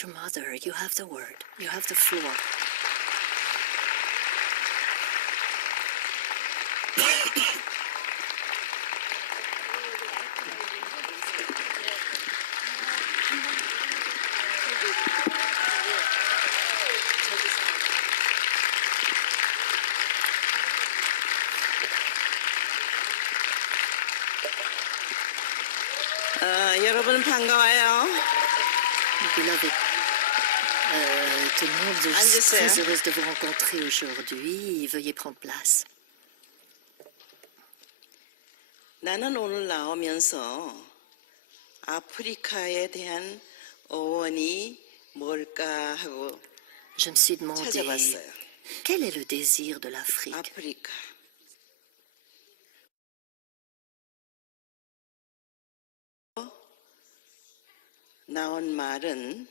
about your mother. You have the word. You have the floor. 여러분 반가워요. Beloved, tout le monde, je suis 앉으세요. très heureuse de vous rencontrer aujourd'hui. Veuillez prendre place. 나는 오늘 나오면서 아프리카에 대한 어원이 뭘까 하고 Je me suis demandé, 찾아봤어요. quel est le désir de l'Afrique? 아프리카. 나온 말은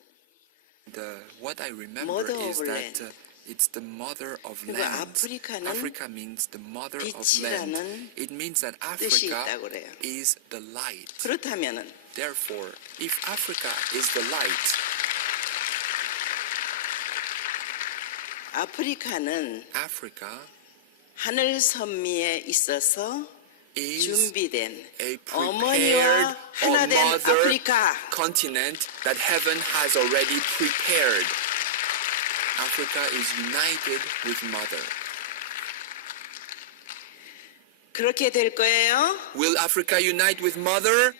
What I remember Mother is of that land. it's the mother of 그리고 land. 아프리카는 Africa means the mother of land. 빛이라는 It means that 뜻이 Africa 있다고 그래요. is the light. 그렇다면은 Therefore, if Africa is the light, 아프리카는 Africa 하늘 선미에 있어서 is 준비된 a prepared 어머니와 하나 된 mother 아프리카. continent that heaven has already prepared. Africa is united with mother. 그렇게 될 거예요. Will Africa unite with mother?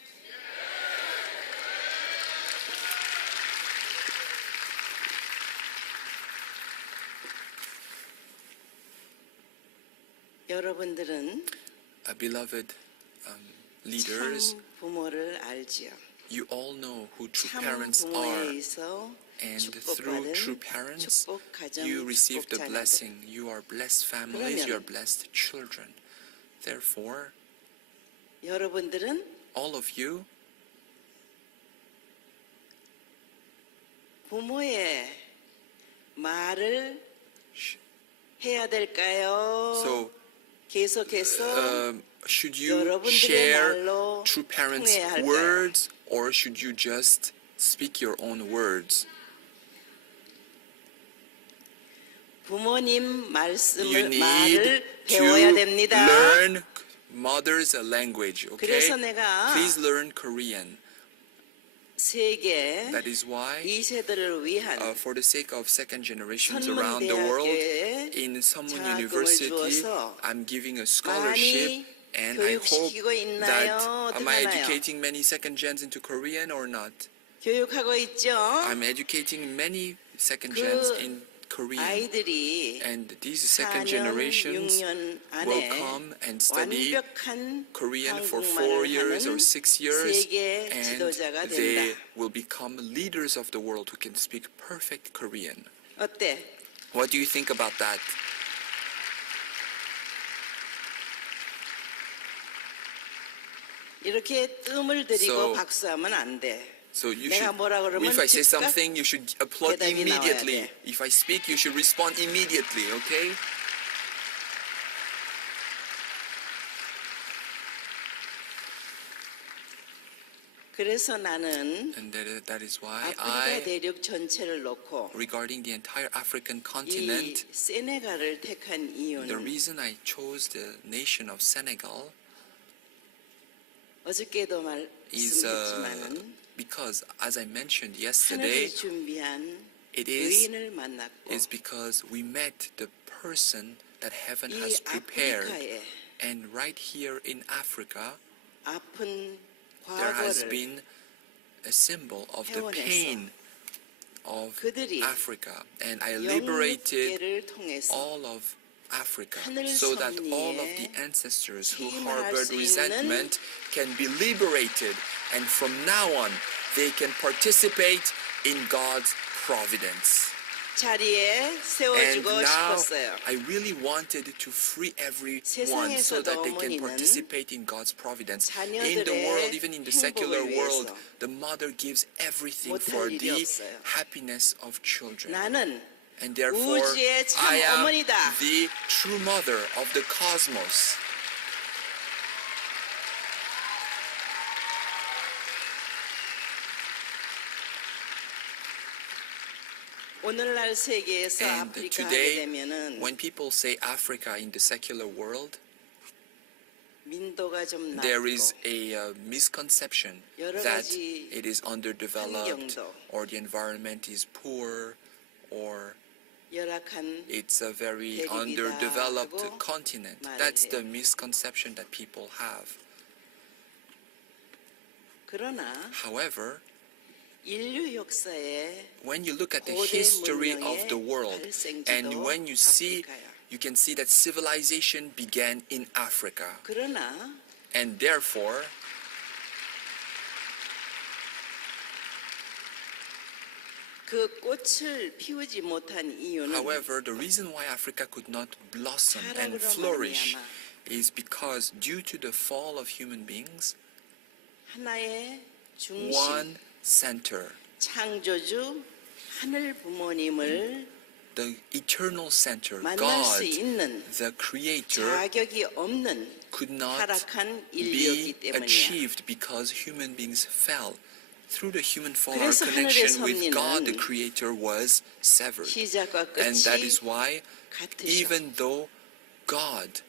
여러분들은 Beloved leaders, 참 부모를 알지요. you all know who true 참 parents 부모에 are. 의해서 And through 축복받은 true parents, 축복 가정 you receive the 축복 자녀들. blessing. You are blessed families, you are 그러면 blessed children. Therefore, 여러분들은 all of you, 부모의 말을 sh- 해야 될까요? so 계속해서 should you 여러분들의 share 말로 true parents' 통해야 할까요? words, or should you just speak your own words? 부모님 You 말씀을 need 말을 to 배워야 됩니다. learn mother's language, okay? 그래서 내가 Please learn Korean. 세계 That is why, 2세들을 위한 for the sake of second generations 선문 around the world, 대학교에 in Sunmun 장학금을 University, 주어서 I'm giving a scholarship, 많이 and I hope 교육시키고 있나요? that am I 어떡하나요? educating many second gens into Korean or not? 교육하고 있죠. I'm educating many second gens in Korean, 아이들이 and these second 4년, generations 6년 will 안에 come and study 완벽한 Korean for 4 한국말을 years or 하는 6 years, 세계 and 지도자가 they 된다. will become leaders of the world who can speak perfect Korean. 어때? What do you think about that? 이렇게 뜸을 들이고 So- 박수하면 안 돼. So you 내가 should, 뭐라 그러면 if I say 즉각 something, you should applaud 대답이 immediately. 나와야 돼. If I speak, you should respond immediately, okay? 그래서 나는 And that is why 아프리카 대륙 전체를 놓고 regarding the entire African 이 continent, 세네갈을 택한 the 이유는 reason I chose the nation of Senegal 어저께도 is 말씀드렸지만은 because, as I mentioned 하늘이 yesterday, 준비한 it is 의인을 만났고 because we met the person that heaven 이 has prepared. 아프리카에 And right here in Africa, 아픈 there has 과거를 been a symbol of the 회원해서 pain of 그들이 Africa. And I liberated 영육계를 통해서 all of Africa 하늘 so that all of the 섭리에 ancestors who 희망할 harbored 수 있는 resentment can be liberated. And from now on, they can participate in God's providence. 자리에 And 세워주고 now 싶었어요. I really wanted to free everyone so 세상에서도 that they can 어머니는 participate in God's providence. In the 자녀들의 world, even in the secular 행복을 world, 위해서 the mother gives everything 못할 for 일이 the 없어요. happiness of children. 나는 And therefore, 우주의 참 I am 어머니다. the true mother of the cosmos. 오늘날 세계에서 And 아프리카 하게 today, 되면은 when people say Africa in the secular world, 민도가 좀 there 낮고 is a misconception 여러 that 가지 it is underdeveloped 환경도 or the environment is poor or 열악한 it's a very 대륙이다 underdeveloped 하고 continent. 말을 That's the 해요. misconception that people have. 그러나 However, 인류 역사에 when you look at the 고대 history of 문명의 the world and 발생지도 when you see, 아프리카야. you can see that civilization began in Africa. 그러나 And therefore, 그 꽃을 피우지 못한 이유는 however, the reason why Africa could not blossom and 타락으로 flourish 말미암아 is because due to the fall of human beings, 하나의 중심 one center, 창조주 하늘 부모님을 the eternal center, 만날 God, 수 있는 the creator, 자격이 없는 could not 타락한 be 인류였기 때문이야. achieved because human beings fell. Through the human fall, our 그래서 하늘의 connection with God, the 섭리는 creator, was severed. 시작과 And that 끝이 is why, 같으셔. even though God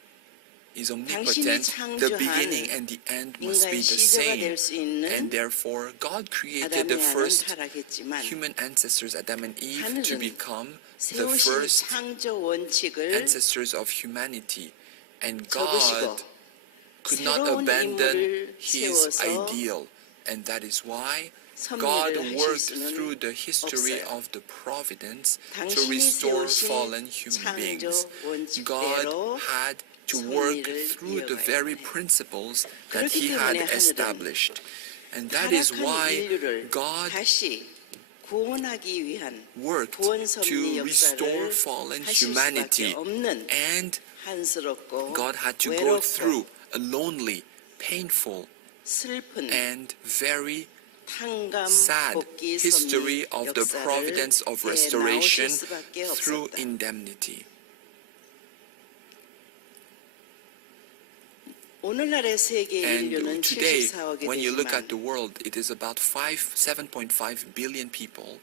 is 당신이 omnipotent, the 창조한 beginning and the end must be 인간 the 시조가 same. 될 수 있는 And therefore, God created the 아담의 아는 first 타락했지만 human ancestors, Adam and Eve, to 하늘은 become the 세우신 first 창조 원칙을 ancestors of humanity. And 접으시고 God could not 새로운 abandon 인물을 his 세워서 ideal. And that is why 섭리를 God 하실 worked 수는 through the history 없어요. of the providence to 당신이 restore 세우신 fallen human beings. 창조 God 원칙대로 had to work 섭리를 through the 이어가야 very 해요. principles that 그렇기 He had 때문에 하늘은 established. And that is 타락한 why 인류를 God 다시 구원하기 위한 worked 구원 섭리 to restore 역사를 fallen 하실 humanity. 수밖에 없는 And 한스럽고 God had to go 외롭고 through a lonely, painful, 슬픈 and very 탕감 sad 복귀 history 섭리 of the 역사를 providence of 해 restoration 나오실 수밖에 through 없었다. indemnity. 오늘날의 세계 인류는 And today, 74억이 when you look at the 되지만 world, it is about 7.5 billion people.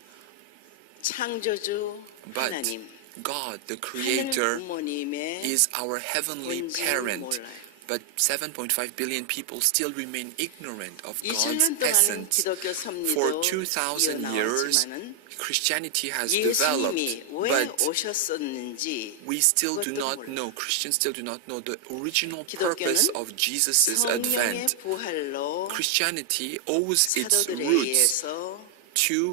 창조주 But 하나님, God, the 하늘 Creator, 부모님의 is our heavenly 본질을 parent. 몰라요. But 7.5 billion people still remain ignorant of 2000년 God's 동안 essence. 기독교 For 섭리도 2,000 years, 이어나왔지만은 Christianity has developed, 예수님이 왜 but 오셨었는지 we still do 그것도 not 몰라요. know, Christians still do not know the original 기독교는 purpose of Jesus' 성령의 advent. 부활로 Christianity owes its 사도들에 roots 의해서 to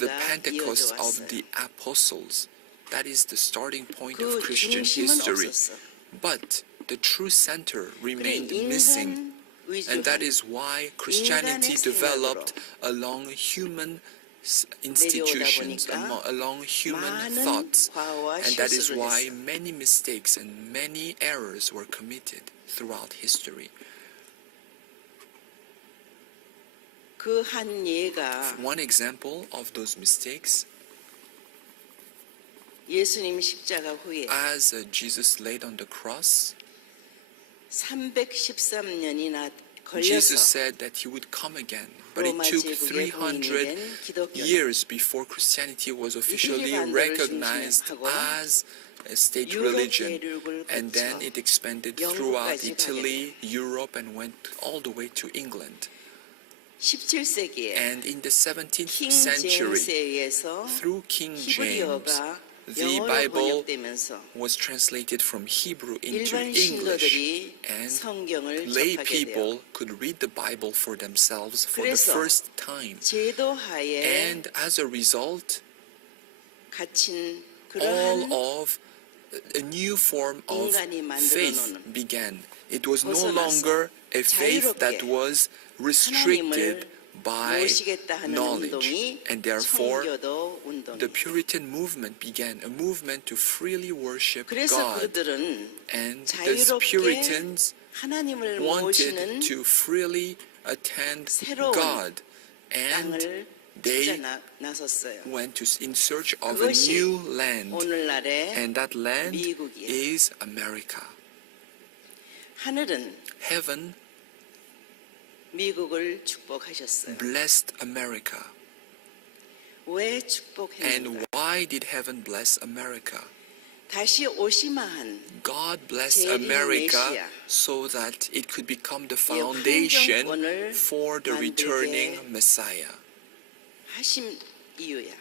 the 섭리가 Pentecost 이어져 of 왔어요. the apostles. That is the starting point 그 of Christian 중심은 history. 없었어. But the true center 그래 remained missing. 인간 And that 위주한 is why Christianity 인간의 developed along human institutions, 보니까 along human 많은 thoughts. 과오와 And that is 실수를 why 했어. many mistakes and many errors were committed throughout history. 그 한 예가 One example of those mistakes, 예수님 십자가 후에 as Jesus laid on the cross, 313년이나 Jesus 걸려서 said that he would come again. But it 로마 took 제국의 공인이 300 된 기독교는 years before Christianity was officially 이태리 반도를 recognized 중심하고 as a state 유럽 religion. 대륙을 And then 거쳐 it expanded 영국까지 throughout 가게 Italy, Europe, and went all the way to England. 17세기에 And in the 17th 킹 century, 제임스에 의해서 through King James, 히브리어가 the 영어로 Bible 번역되면서 was translated from Hebrew into 일반 English. 신도들이 And 성경을 lay 접하게 돼요. people could read the Bible for themselves for the 그래서 first time. 제도하에 And as a result, 갇힌 all 그러한 of a new form of 인간이 만들어 faith 놓은 began. It was no 벗어나서 longer a faith that 자유롭게 was restricted 하나님을 by 모시겠다 하는 knowledge. 운동이 And therefore, 청교도 the 운동이에요. Puritan movement began, a movement to freely worship 그래서 God. 그들은 And the 자유롭게 Puritans 하나님을 wanted 모시는 to freely attend 새로운 God. And 땅을 they 찾아 나섰어요. went in search of a 그것이 new land. 오늘날의 And that land 미국이에요. is America. 하늘은 Heaven 미국을 축복하셨어요. blessed America. 왜 축복했는가? And why did heaven bless America? 다시 오시마한 God blessed 재림 America 메시아. so that it could become the 이 foundation 환경권을 for the returning 만들게 Messiah. 하신 이유야.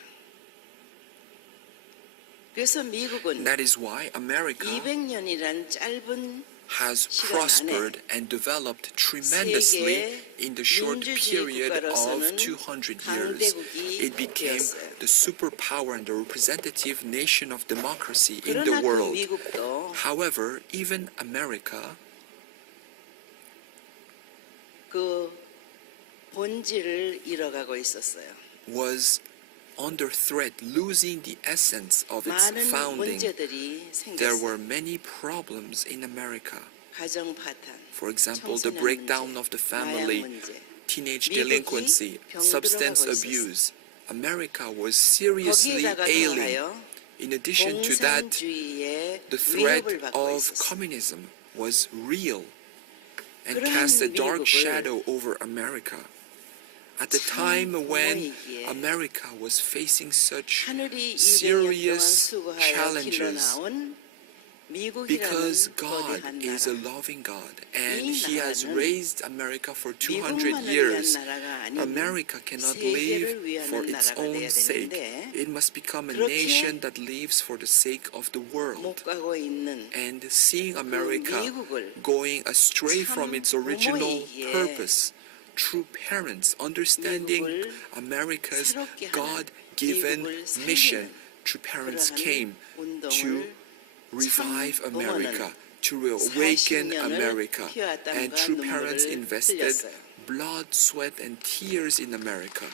그래서 미국은 That is why America 200년이란 짧은 has 시간 prospered and developed tremendously in the short 민주주의 period of 국가로서는 200 years. 강대국이 It became 되었어요. the superpower and the representative nation of democracy in 그러나 the 그 world. 미국도 However, even America 그 본질을 잃어가고 있었어요. was under threat, losing the essence of its 많은 founding. 문제들이 There 생겼어요. were many problems in America. 가정 파탄, For example, the 청소년 breakdown 문제, of the 마약 family, 문제. teenage 미국이 delinquency, 병들어가고 substance 있었어요. abuse. America was seriously 거기에다가 ailing. 더하여 In addition to that, 공산주의의 the threat 위협을 받고 of 있었어요. communism was real and 그러한 cast a dark 미국을 shadow over America. At the time when 부모이기에 America was facing such 하늘이 200년 동안 serious 수고하여 challenges, 길러나온 because 미국이라는 God 거대한 is a 나라, loving God and 이 He has 나라는 raised America for 200 미국만을 위한 years, 나라가 아닌 America cannot 세계를 live 위한 for its 나라가 own 돼야 sake. 되는데 It must become a 그렇게 nation that lives for the sake of the world. 못 가고 있는 And seeing 그 America 미국을 going astray from its original 부모이기에 purpose, true parents understanding 미국을 America's 새롭게 하는 God-given 미국을 mission, 살리는 true parents 그러한 came to 운동을 revive 참 America, 부모는 to awaken 40년을 America. 피와 And 땀과 true parents 눈물을 invested 흘렸어요. blood, sweat, and tears in America.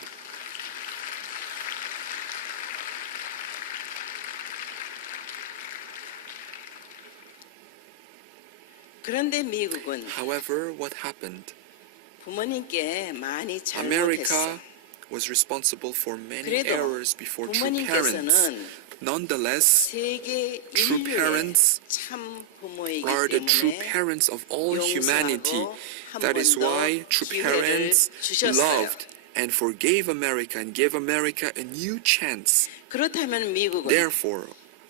그런데 미국은 However, what happened? 부모님께 많이 잘못했어. America was responsible for many 그래도 errors before true parents. 부모님께서는 Nonetheless, 세계 true 인류의 parents 참 부모이기 are the true 때문에 parents of all humanity. 용서하고 한 That is 번 더 why true 기회를 parents 주셨어요. loved and forgave America and gave America a new chance. 그렇다면 미국은 Therefore,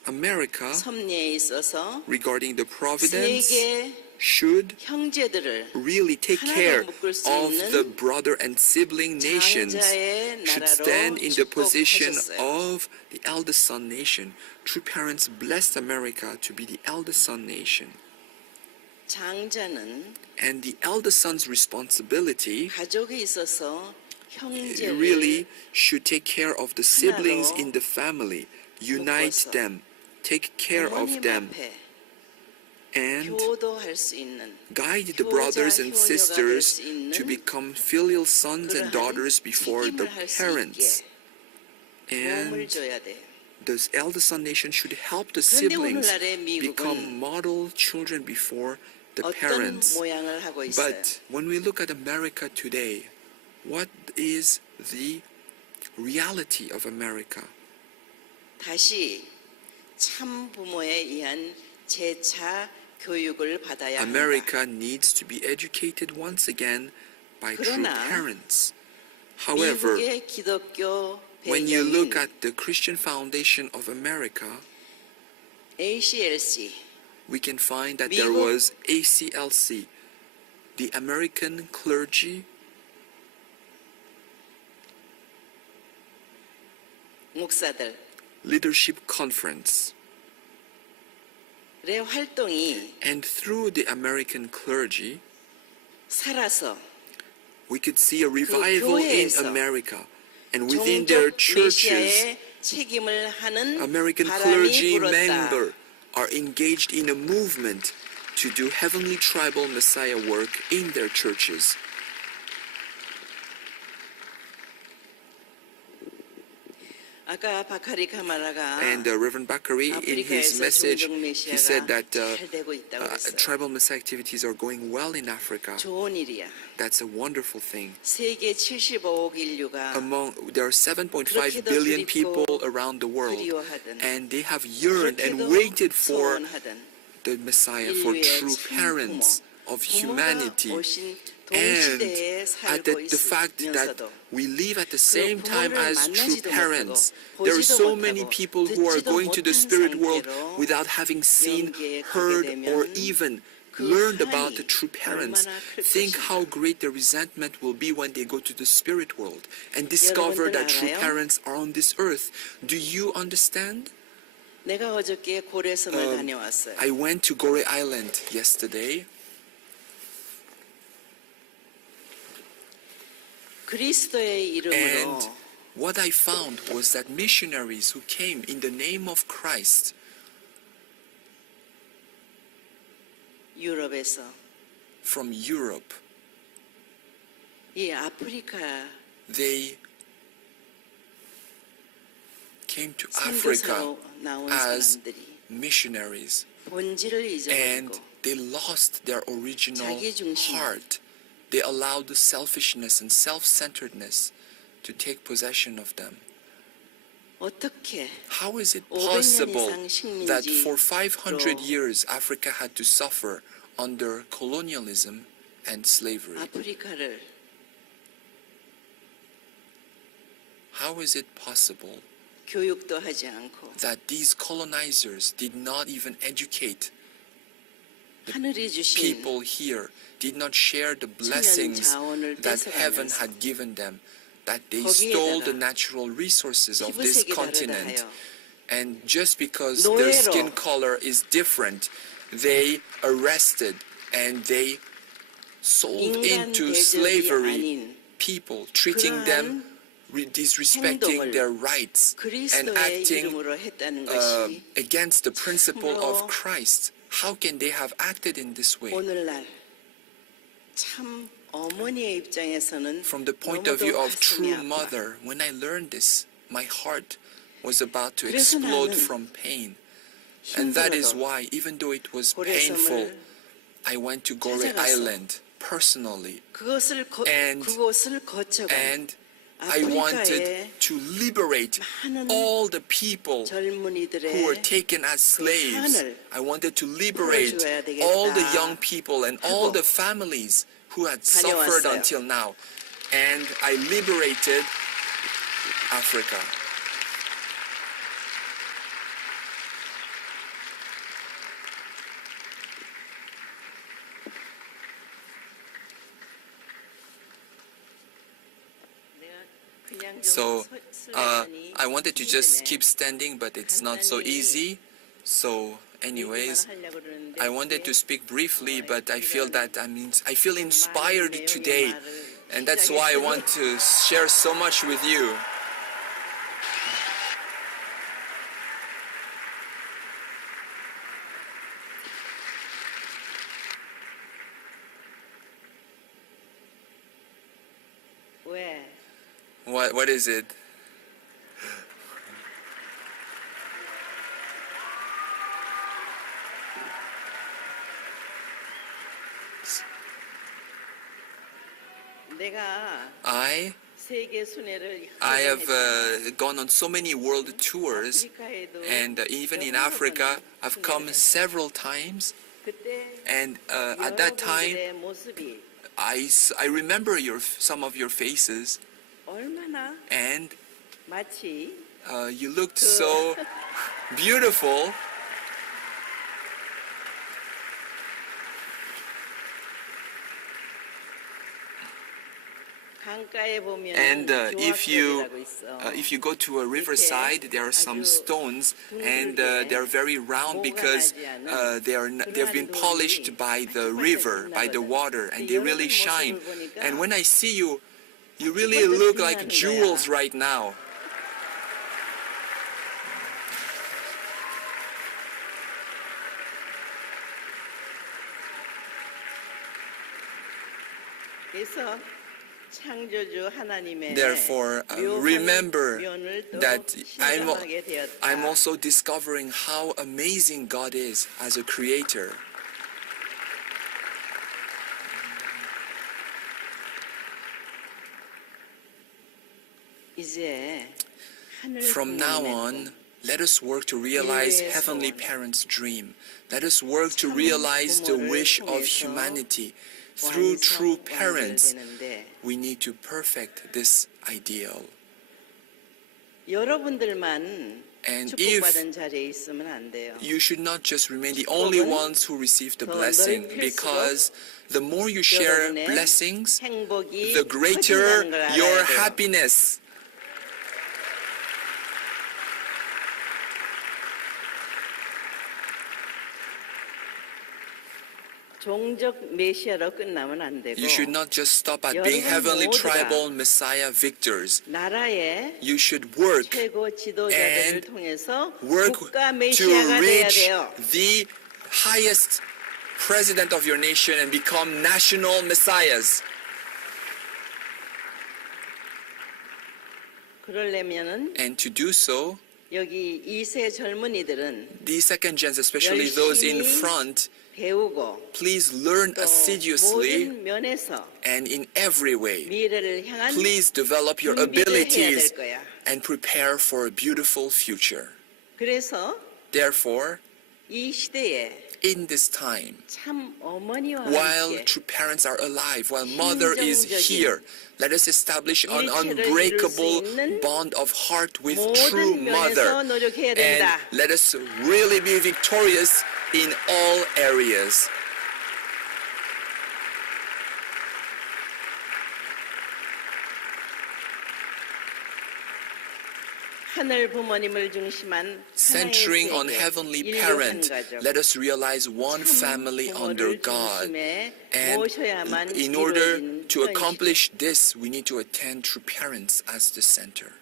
America, 섭리에 있어서 regarding the providence, 세계 should 형제들을 really take 하나로 care 묶을 수 of 있는 the brother and sibling nations, 장자의 should 나라로 stand in the position 축복하셨어요. of the eldest son nation. True parents blessed America to be the eldest son nation. 장자는 And the eldest son's responsibility 가족에 있어서 형제를 really should take care of the siblings 하나로 in the family, unite 묶어서 them, take care of 부모님 them, 앞에 and 효도할 수 있는 guide the 효자, brothers and 효녀가 sisters 될 수 있는 to become filial sons and 그러한 daughters before the 책임을 할 수 parents. 있게 도움을 And 줘야 돼요. the eldest son nation should help the 그런데 siblings 오늘날의 become 미국은 model children before the 어떤 parents. 모양을 하고 있어요. But when we look at America today, what is the reality of America? 다시 참 부모에 의한 재차 교육을 받아야 한다. America needs to be educated once again by true 그러나 parents. However, 미국의 기독교 when you look 배경인 at the Christian foundation of America, ACLC we can find that there 미국 was ACLC, the American Clergy 목사들의 Leadership Conference. 활동이 And through the American clergy, 살아서 we could see a revival in 교회에서 America. And within their 종족 churches, 메시아의 책임을 하는 American 바람이 clergy 불었다. members are engaged in a movement to do heavenly tribal Messiah work in their churches. 아까 바카리 카마라가 And Reverend Bakari, in his 아프리카에서 message, 종족 he said 메시아가 that 잘 되고 있다고 그랬어요. tribal Messiah activities are going well in Africa. 좋은 일이야. That's a wonderful thing. 세계 75억 인류가 There are 7.5 그렇게도 billion 그립고 people around the world, 그리워하던 and they have yearned and 그렇게도 waited for 소원하던 the Messiah, for 인류의 true 참 parents, of 부모가 humanity, 오신 and 동시대에 at 살고 the fact that 있으면서도 we live at the same time 부모를 as true 만나지도 parents. 못하고, There are 보지도 so many 못하고, people who are 듣지도 going to the 못한 spirit world 상태로 without having seen, 영계에 가게 heard, or 되면 even 그 learned about the 한이 true parents. 얼마나 클 Think 것인가. how great the resentment will be when they go to the spirit world and discover 여러분들 that true 알아요? parents are on this earth. Do you understand? 내가 어저께 고래섬을 다녀왔어요. I went to Gore Island yesterday. 그리스도의 이름으로 And what I found was that missionaries who came in the name of Christ 유럽에서 from Europe, 이 아프리카 they came to Africa 선교사로 나온 as 사람들이 missionaries, 본질을 and 잊어버리고 they lost their original 자기중심. heart. They allowed the selfishness and self-centeredness to take possession of them. 어떻게 How is it 500년 possible 이상 that for 500 식민지로 years Africa had to suffer under colonialism and slavery? 아프리카를 How is it possible 교육도 하지 않고 that these colonizers did not even educate 하늘이 주신 people here, did not share the blessings 자원을 that heaven 뺏어가면서 had given them, that they 거기에다가 stole the natural resources of this 피부색이 다르다 continent, 하여 and just because their 노예로 skin color is different, they arrested and they sold 인간 into 대접이 slavery 아닌 people, treating them, disrespecting 행동을 their rights, and 그리스도의 acting 이름으로 했다는 것이 against the principle of 참으로 Christ. How can they have acted in this way? 오늘날 참 어머니의 입장에서는 From the point of 너무도 view of 가슴이 true 아파. mother, when I learned this, my heart was about to 그래서 explode 나는 from pain. And that is 힘들어도 why, even though it was 고래섬을 painful, I went to Gore 찾아가서 Island personally, And- 그곳을 거쳐가 and I wanted 아프리카의 to liberate 많은 all the people 젊은이들의 who were taken as slaves. 한을 I wanted to liberate 풀어줘야 되겠다 all the young people and all 하고 the families who had suffered 다녀왔어요. until now. And I liberated Africa. 그냥 좀 So 설레더니 I wanted to just 힘드네. keep standing, but it's not so easy. So, anyways, 얘기만 하려고 그러는데 I wanted to 이제 speak briefly, but I feel that I feel inspired today, and that's why I want to share so much with you. 왜 What is it? 내가 I 세계 순회를 have gone on so many world tours, 아프리카에도 and even in 여러 Africa, 번 I've come 순회를 several times, 그때 and at that time, 여러분들의 모습이 I remember some of your faces, 얼마나 and 마치 you looked so beautiful. 강가에 보면 And if you 조합석이라고 있어. if you go to a riverside, there are some stones, and they're very round because they've been polished by the river, by the water, and they really shine. And when I see you, you really look like jewels right now. 그래서 창조주 하나님의 Therefore, 묘한 remember 면을 또 that 실감하게 되었다. I'm also discovering how amazing God is as a creator. 이제 하늘 From now 풍년의 on, Let us work to realize 인류의 Heavenly 소원. Parents' dream. Let us work to realize the 부모를 wish of 통해서 humanity. Through true parents, 완성되는데 we need to perfect this ideal. 여러분들만 And 축복받은 자리에 있으면 안 돼요. You should not just remain the only ones who receive the blessing, because the more you share 여러분의 blessings, 행복이 the greater 커진다는 걸 알아야 your 돼요. happiness. 종족 메시아로 끝나면 안 되고 You should not just stop at being 여러분 heavenly 모두가 tribal Messiah victors. 나라의 You should work 최고 지도자들을 and 통해서 work 국가 to 메시아가 돼야 reach 돼요. the highest president of your nation and become national messiahs. 그러려면은 And to do so, 여기 2세 젊은이들은 the second gens, especially those in 열심히 front, 배우고 please learn 또 assiduously 모든 면에서 and in every way. 미래를 향한 Please develop your 준비를 해야 abilities 될 거야. and prepare for a beautiful future. 그래서 Therefore, 이 시대에 in this time, 참 어머니와 while 함께 true parents are alive, while mother is 심정적인 here, let us establish an 일체를 unbreakable 이룰 수 있는 bond of heart with true 모든 mother. 면에서 노력해야 And 된다. let us really be victorious in all areas. 하늘 부모님을 중심한 Centering on 하나의 heavenly 세계, 인류 parent, 한 가족. let us realize one 참 family under 부모를 God. 중심에 And 모셔야만 in order 이루어지는 to 현실. accomplish this, we need to attend true parents as the center.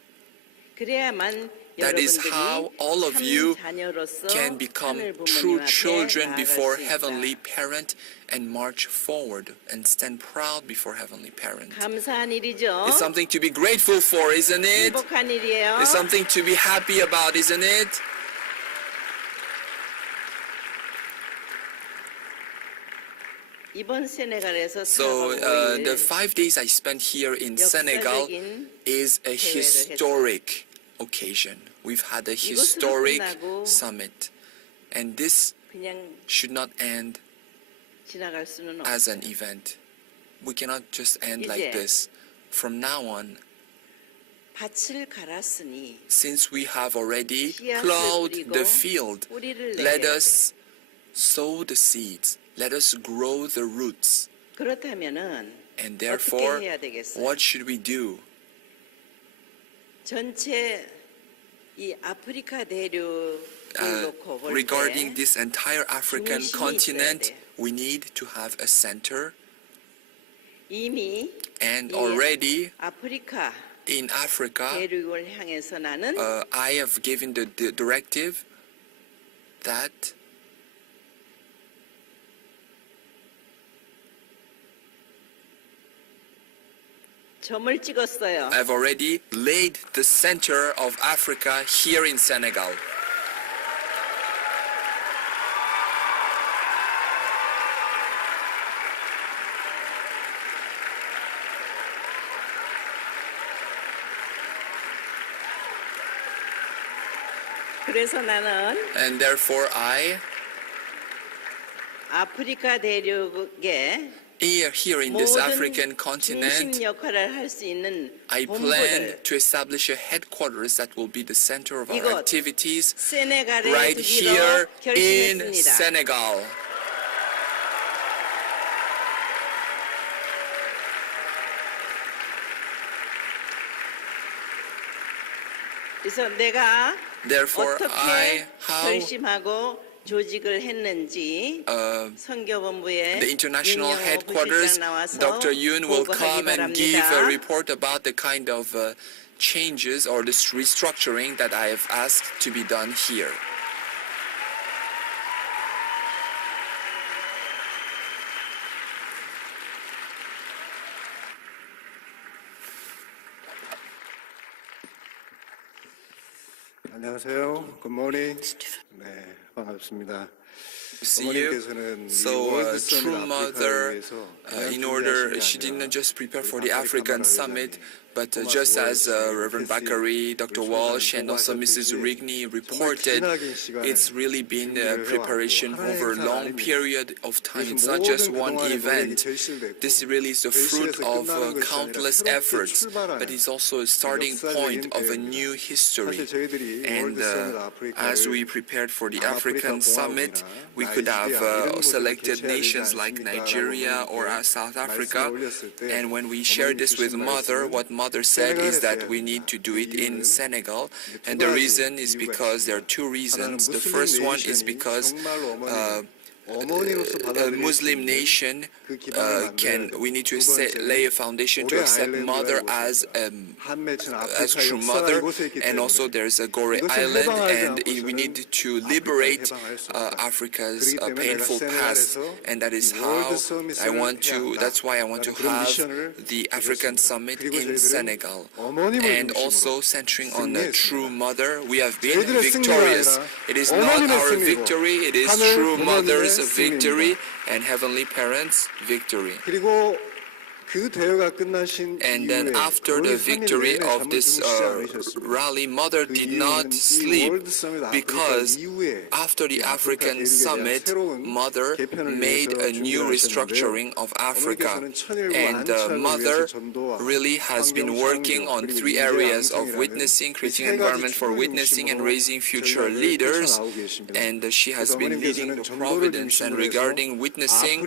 그래야만 That is 여러분들이 how all of 참 you 자녀로서 can become 하늘 부모님 true 앞에 children 나아갈 before 수 있다. heavenly parent and march forward and stand proud before heavenly parent. 감사한 일이죠. It's something to be grateful for, isn't it? 행복한 일이에요. It's something to be happy about, isn't it? 이번 세네갈에서 So 4박 the 5일 5 days I spent here in Senegal 역사적인 is a historic occasion. We've had a historic 끝나고 summit. And this 그냥 should not end 지나갈 수는 as 없어요. an event. We cannot just end like 이제 this. From now on, 밭을 갈았으니 since we have already 씨앗을 plowed 뿌리고 the field, 뿌리를 let 내려야 us sow the seeds. Let us grow the roots. 돼. 그렇다면은 And 어떻게 therefore, 해야 되겠어요? what should we do? 전체 이 아프리카 대륙을 놓고 볼 Regarding 때 this entire African 중심이 continent, 있어야 돼요. we need to have a center. 이미 And 이 already 아프리카 in Africa, 대륙을 향해서 나는 I have given the directive that 점을 찍었어요. I've already laid the center of Africa here in Senegal. 그래서 나는 And therefore I, 아프리카 대륙에 here in this 모든 African continent, 중심 역할을 할 수 있는 I plan 본부를 to establish a headquarters that will be the center of our 이곳 activities 세네갈에 right here 두기로 in 결심했습니다. Senegal. 그래서 내가 Therefore, 어떻게 how 결심하고 조직을 했는지 선교본부에 the international 윤영호 headquarters, 부실장 나와서 Dr. Yoon will 보고하기 come and give a 바랍니다. report about the kind of changes or the restructuring that I have asked to be done here. 안녕하세요. Good morning. 네, 반갑습니다. See you. So, True Mother, in order, she did not just prepare for the African summit, But just as Reverend Bakari, Dr. Walsh, and also Mrs. Rigney reported, it's really been preparation over a long period of time. It's not just one event. This really is the fruit of countless efforts, but it's also a starting point of a new history. And as we prepared for the African Summit, we could have selected nations like Nigeria or South Africa. And when we shared this with Mother, what Mother said is that we need to do it in Senegal. And the reason is because there are two reasons. The first one is because a Muslim nation we need to lay a foundation to accept Mother as true Mother, and also there's a Gore Island, and we need to liberate Africa's painful past, and that is how that's why I want to have the African Summit in Senegal, and also centering on the true Mother. We have been victorious. It is not our victory, it is true Mother's victory and Heavenly Parents' victory. And then after the victory of this rally, Mother did not sleep, because after the African Summit, Mother made a new restructuring of Africa. And Mother really has been working on 3 areas of witnessing, creating an environment for witnessing, and raising future leaders. And she has been leading the Providence. And regarding witnessing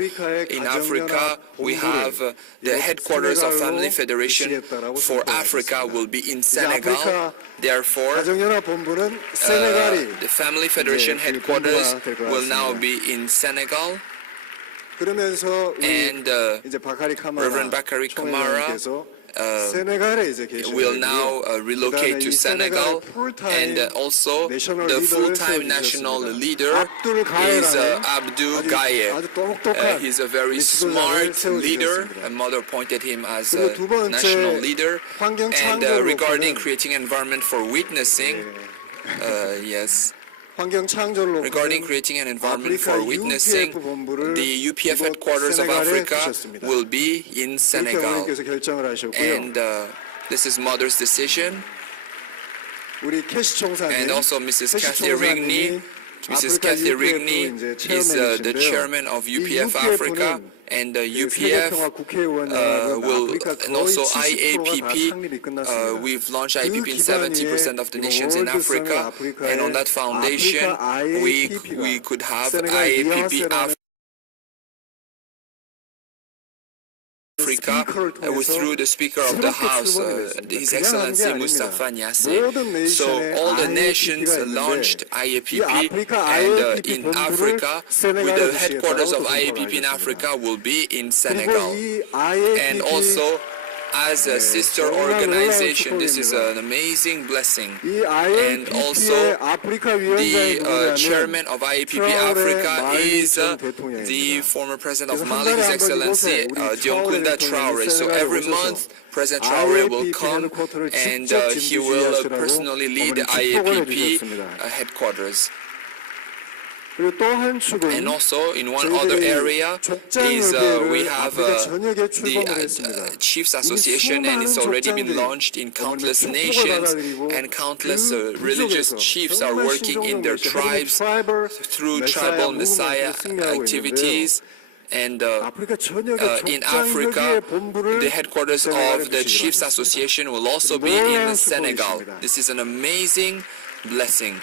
in Africa, we have the headquarters of Family Federation for Africa will be in Senegal. Therefore, the Family Federation headquarters will now be in Senegal. And Reverend Bakari Kamara will now relocate to Senegal, and also the full-time national leader is Abdou Gaye. He's a very smart leader, and Mother appointed him as a national leader. And regarding creating an environment for witnessing, yes. Regarding creating an environment for witnessing, the UPF headquarters of Africa will be in Senegal. And this is Mother's decision. And also Mrs. Kathy Rigney. Mrs. Kathy Rigney is the chairman of UPF Africa, and UPF will, and also IAPP, we've launched IAPP in 70% of the nations in Africa, and on that foundation, we could have IAPP Africa through the Speaker of the House, His Excellency Mustafa Niasse. So all the nations launched IAPP, and in Africa, with the headquarters of IAPP in Africa will be in Senegal. And also, as a sister organization, this is an amazing blessing. And also, the chairman of IAPP Africa is the former president of Mali, His Excellency Dioncounda Traoré. So every month, President Traoré will come, and he will personally lead the IAPP headquarters. And also, in one other area, is we have the Chiefs Association, and it's already been launched in countless nations, and countless religious chiefs are working in their tribes through tribal Messiah activities. And in Africa, the headquarters of the Chiefs Association will also be in Senegal. This is an amazing blessing.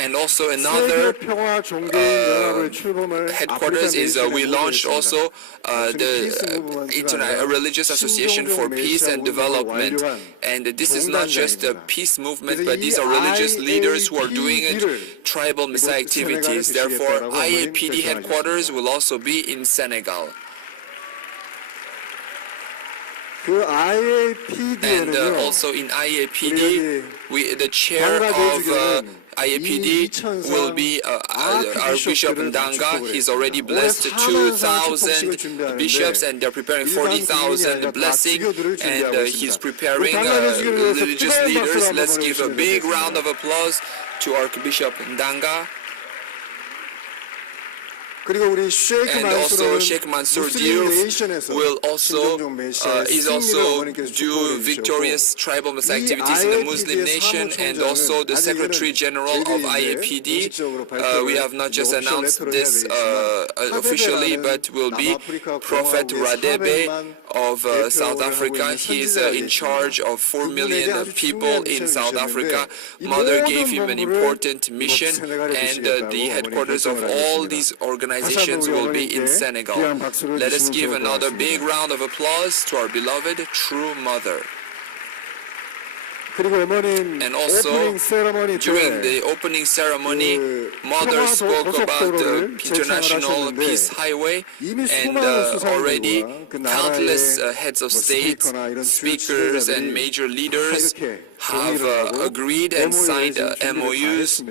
And also another headquarters is we launched also the Religious Association for Peace and Development. And this is not just a peace movement, but these are religious leaders who are doing tribal Messiah activities. Therefore, IAPD headquarters will also be in Senegal. And also in IAPD, the chair of IAPD will be Archbishop Ndanga. He's already blessed 2,000 bishops, and they're preparing 40,000 blessing, and he's preparing religious leaders. Let's give a big round of applause to Archbishop Ndanga. 그리고 우리 쉐이크 And also Sheikh 만수르는 Mansour Diouf 네이션에서 will also 신종종 메시아의 is 승리를 also 어머니께서 do 축복해 victorious 주셨고 tribal Messiah 이 activities in the Muslim IAPD의 nation, and also the Secretary General of IAPD. We have not just announced this officially, but will be Prophet Radebe of South Africa. He is in charge of 4 million people in South Africa. Mother gave him an important mission, and the headquarters of all these organizations will be in Senegal. Let us give another big round of applause to our beloved true mother. And also, during the opening ceremony, Mother spoke about the International Peace Highway, and already countless heads of state, speakers, and major leaders have agreed and signed MOUs.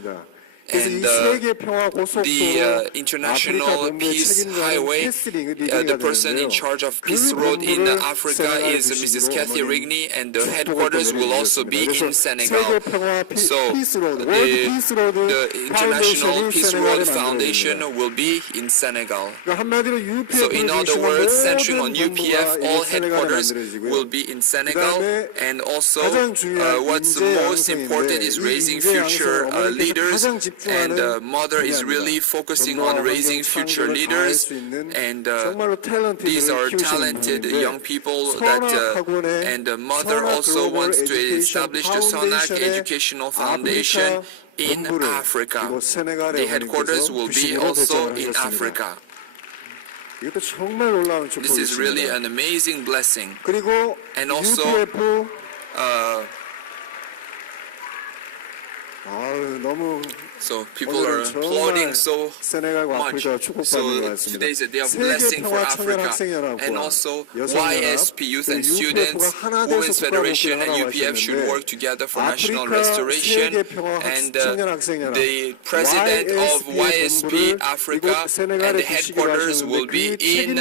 And the International Peace Highway, the person in charge of Peace Road in Africa is Mrs. Kathy Rigney, and the headquarters will also be in Senegal. So the International Peace Road Foundation will be in Senegal. So in other words, centering on UPF, all headquarters will be in Senegal, and also what's most important is raising future leaders. And Mother is really focusing on raising future leaders, and these are talented young people that and Mother also wants to establish the Sonak Educational Foundation in Africa. The headquarters will be also in Africa. This is really an amazing blessing. And also so people are applauding so much. So today is a day of blessing for Africa. And also YSP, Youth and Students, Women's Federation and UPF should work together for national restoration. And the president of YSP Africa and the headquarters will be in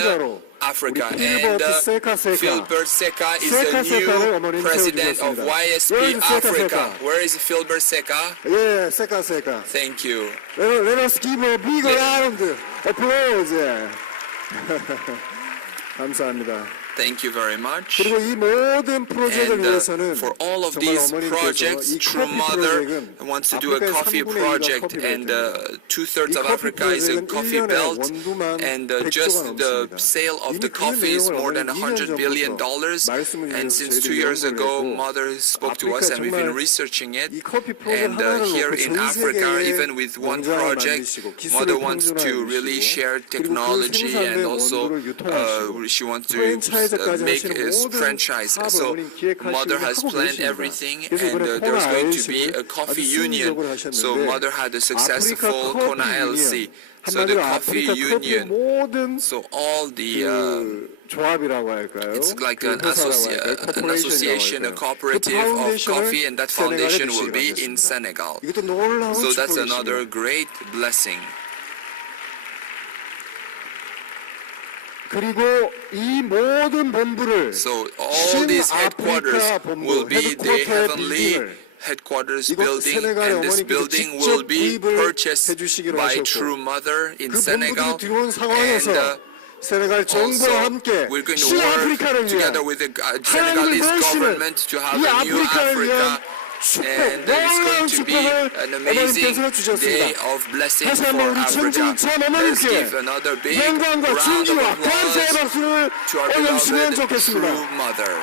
Africa. And Philbert Seka is the new president of YSP Africa. Where is Philbert Seka? 예, 세카. Thank you. Let us give a big round of applause. 감사합니다. Thank you very much. 그리고 이 모든 프로젝트를 위해서는 For all of 정말 these 어머니께서 projects, 이 True 커피 Mother 프로젝트는 wants to do a 아프리카의 coffee 3분의 2가 project, 커피 and 벨트입니다. 2/3 of 이 커피 Africa is a 프로젝트는 coffee 1년에 belt, 원두만 and 100조가 just the 넘습니다. sale of 이미 the 그 coffee is 내용을 more than 어머니 $100 billion. 말씀을 And 주셔서 since 저희들이 2 years 연구를 ago, 했고 Mother spoke to us, and we've been researching it. 이 커피 프로젝트 And 하나를 here 놓고 in 전 Africa, 세계에 even with one 농장을 project, 만드시고 Mother 기술을 wants to really share technology, and also she wants to make a franchise. So Mother has planned everything, and there's going to be a coffee union. So Mother had a successful Kona LC. So the coffee union. So all the 조합이라고 할까요? it's like 그 an 회사라고 할까요? association, a 코퍼레이션이라고 할까요? cooperative 그 of 파운데이션을 coffee, and that foundation will be 세네갈에 in Senegal. 이것도 놀라운 So that's another 축복이십니다. great blessing. 그리고 이 모든 본부를 So all these headquarters 신아프리카 본부, will be the 헤드쿼터의 heavenly 빌딩을 headquarters 이곳 building, 세네갈의 and this 어머니께서 building 직접 will be 구입을 purchased 해주시기로 by 하셨고 True Mother in 그 Senegal. 본부들이 들어온 And 상황에서 세네갈 정부와 also 함께 we're going to 신아프리카를 work 위한 together with the 하나님의 Senegalese 보시는 government to have 이 a new 아프리카를 위한 Africa. 축복, And it's going 놀라운 to be 축복을 an amazing 어머니께서 day 주셨습니다. of blessing 다시 for 한번 우리 Africa. 천주천 Let's 어머니께 give another big 영광과 round of 존귀와 applause 감사의 박수를 to our 올려주시면 beloved 좋겠습니다. true mother.